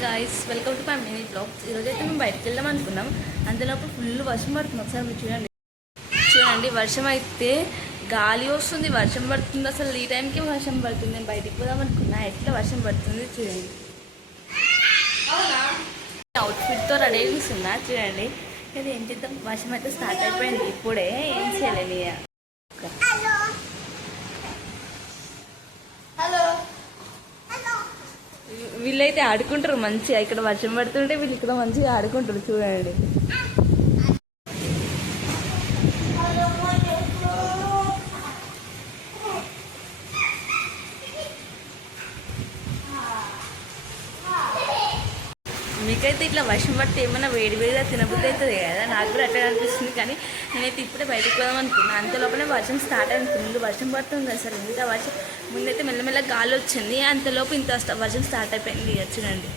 Guys, welcome to my mini blogs. ఈరోజు అయితే మేము బయటకు వెళ్దాం అనుకున్నాం. అంతలోపు ఫుల్ వర్షం పడుతుంది. ఒకసారి మీరు చూడండి. వర్షం అయితే గాలి వస్తుంది, వర్షం పడుతుంది. అసలు ఈ టైంకి వర్షం పడుతుంది. నేను బయటికి పోదాం అనుకున్నా, ఎట్లా వర్షం పడుతుంది చూడండి. అవుట్ఫిట్తో రెడీ కూర్చున్నా చూడండి. కానీ ఏం చేద్దాం, వర్షం అయితే స్టార్ట్ అయిపోయింది. ఇప్పుడే ఏం చేయలేదు. వీళ్ళైతే ఆడుకుంటారు మంచిగా. ఇక్కడ వర్షం పడుతుంటే వీళ్ళు ఇక్కడ మంచిగా ఆడుకుంటారు చూడండి. మీకైతే ఇట్లా వర్షం పడితే ఏమైనా వేడి వేడిగా తినబుద్ధి అవుతుంది కదా, నాకు కూడా అట్లా అనిపిస్తుంది. కానీ నేనైతే ఇప్పుడే బయటకు పోదాం అనుకున్నాను. అంతలోపలే వర్షం స్టార్ట్ అయింది. ఫుల్ వర్షం పడుతుంది కదా సార్. ఇంత వర్షం ముందైతే మెల్లమెల్ల గాలి వచ్చింది, అంతలోపు ఇంత వర్షం స్టార్ట్ అయిపోయింది. చూడండి,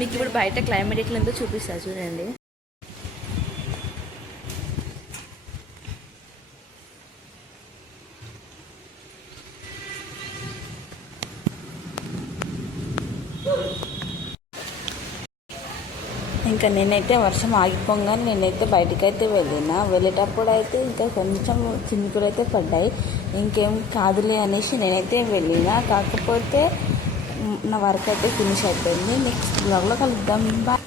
మీకు ఇప్పుడు బయట క్లైమేట్ ఎట్లంతో చూపిస్తా చూడండి. ఇంకా నేనైతే వర్షం ఆగిపోగానే నేనైతే బయటకైతే వెళ్ళేటప్పుడు అయితే ఇంకా కొంచెం చినుకులు అయితే పడ్డాయి. ఇంకేం కాదులే అనేసి నేనైతే వెళ్ళినా. కాకపోతే నా వర్క్ అయితే ఫినిష్ అయిపోయింది. నెక్స్ట్ బ్లాగ్లో కలుద్దాం. బాయ్.